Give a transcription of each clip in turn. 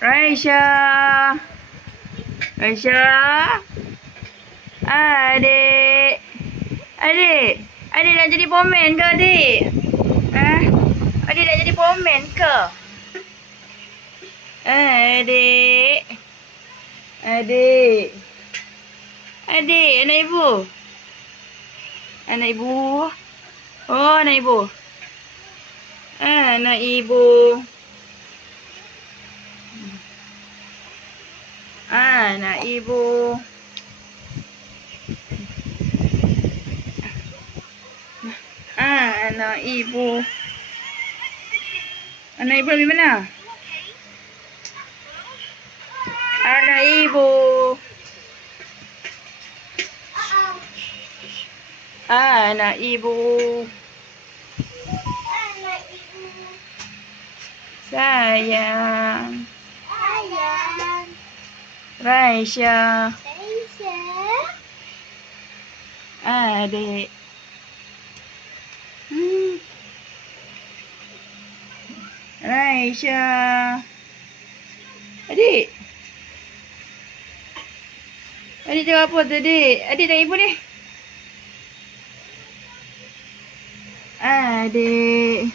Raisya. Raisya. Adik. Adik. Adik nak jadi pomen ke adik? Adik nak jadi pomen ke? Adik. Adik. Adik, anak ibu. Anak ibu. Oh, anak ibu. Anak ibu. Anak ibu. Anak ibu. Anak ibu di mana? Anak ibu. Anak ibu. Sayang. Sayang. Raisya. Raisya. Adik. Raisya. Adik. Adik cakap apa tadi? Adik dan ibu ni. Adik.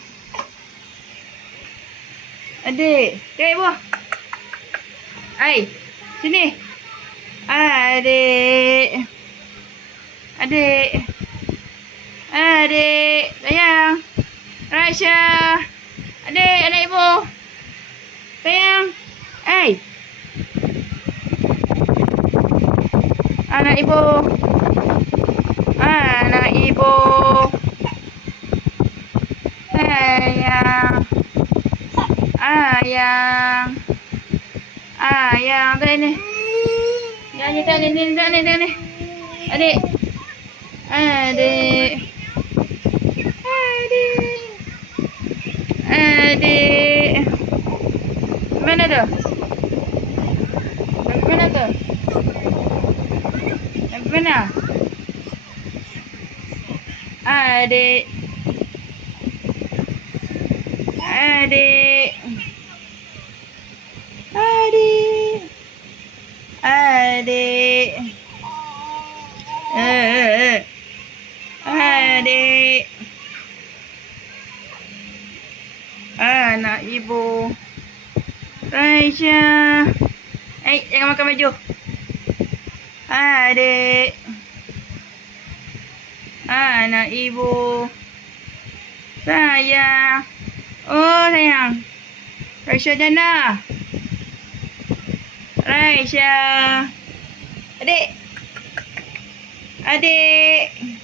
Adik. Cakap ibu. Hai. Sini. Adik. Adik. Adik. Sayang. Raisya. Adik. Anak ibu. Sayang. Hai. Anak ibu. Anak ibu. Sayang. Ayang. Ayang. Tadi ni. Nyanyi tadi ni. Adik. Adik. Adik. Adik. Mana tu? Mana tu? Mana? Adik. Adik. Adik. Adik. Adik. Anak ibu. Raisya. Jangan makan baju. Adik. Anak ibu. Sayang. Oh, sayang. Raisya janda. Raisya. Adik. Adik.